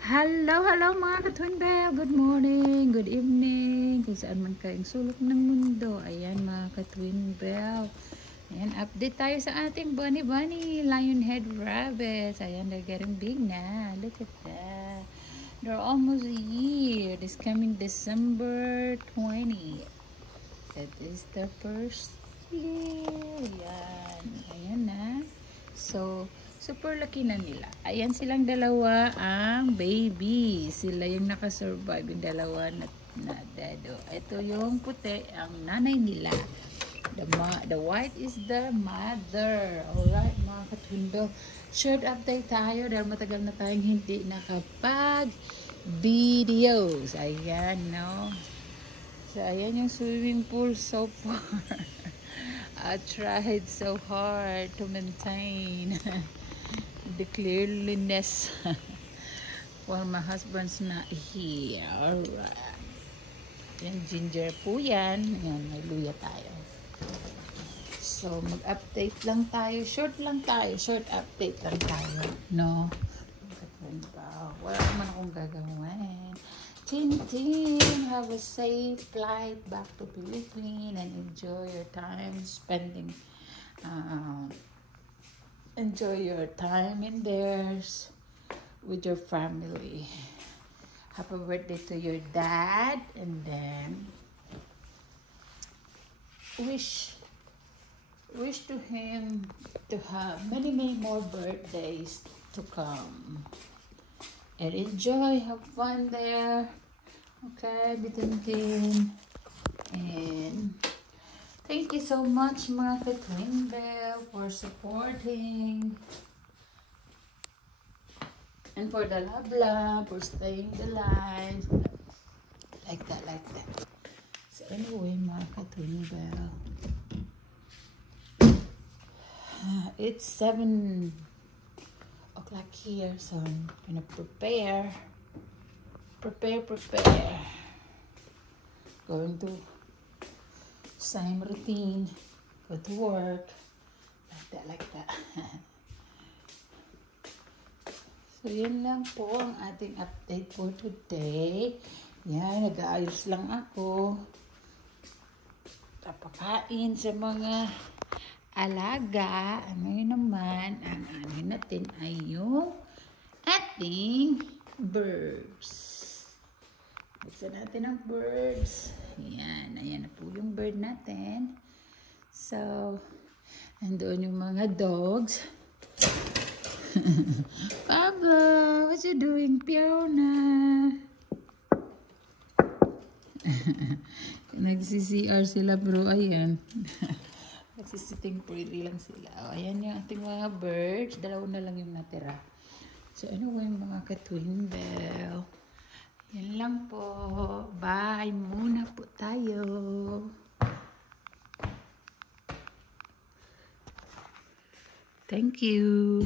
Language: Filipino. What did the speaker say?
Hello, hello mga ka-Twin Bell. Good morning, good evening. Kung saan man kayong sulok ng mundo. Ayan mga ka-Twin Bell. Ayan, update tayo sa ating bunny, lionhead rabbits. Ayan, they're getting big na. Look at that. They're almost a year. This coming December 20. That is the first year. Ayan, ayan na. So, super laki na nila. Ayan silang dalawa ang baby. Sila yung nakasurvive. Yung dalawa na dedo. Ito yung puti, ang nanay nila. The white is the mother. Alright, mga katwindo. Short update tayo dahil matagal na tayong hindi nakapag videos. Ayan, no? So, ayan yung swimming pool so far. I tried so hard to maintain the cleanliness while my husband's not here. Alright. Yan, ginger po yan. Yan, may luya tayo. So, mag-update lang tayo. Short update lang tayo. No? Wala naman akong gagawin. Tintin, have a safe flight back to Philippines and enjoy your time spending enjoy your time in theirs with your family. Happy birthday to your dad, and then wish to him to have many more birthdays to come. And enjoy, have fun there. Okay, Bitintin. And thank you so much mga ka-Twin Bell for supporting. And for the love, for staying the line. Like that. So anyway, mga ka-Twin Bell. It's 7 o'clock here, so I'm gonna prepare. Going to same routine, go to work, like that. So yun lang po ang ating update for today. Yan, nag-aayos lang ako. Tapakain sa mga alaga. Ngayon naman, ang ano natin ay yung ating birds. Buksan natin ang birds. Ayan, ayan na po yung bird natin. So, andoon yung mga dogs. Pablo, what you doing, Fiona? Nagsi-CR sila bro, ayan. Nagsisiting pretty lang sila. O, ayan yung ating mga birds. Dalawa na lang yung natira. So, ano yung mga ka-Twin Bell? Yan lang po. Bye muna po tayo. Thank you.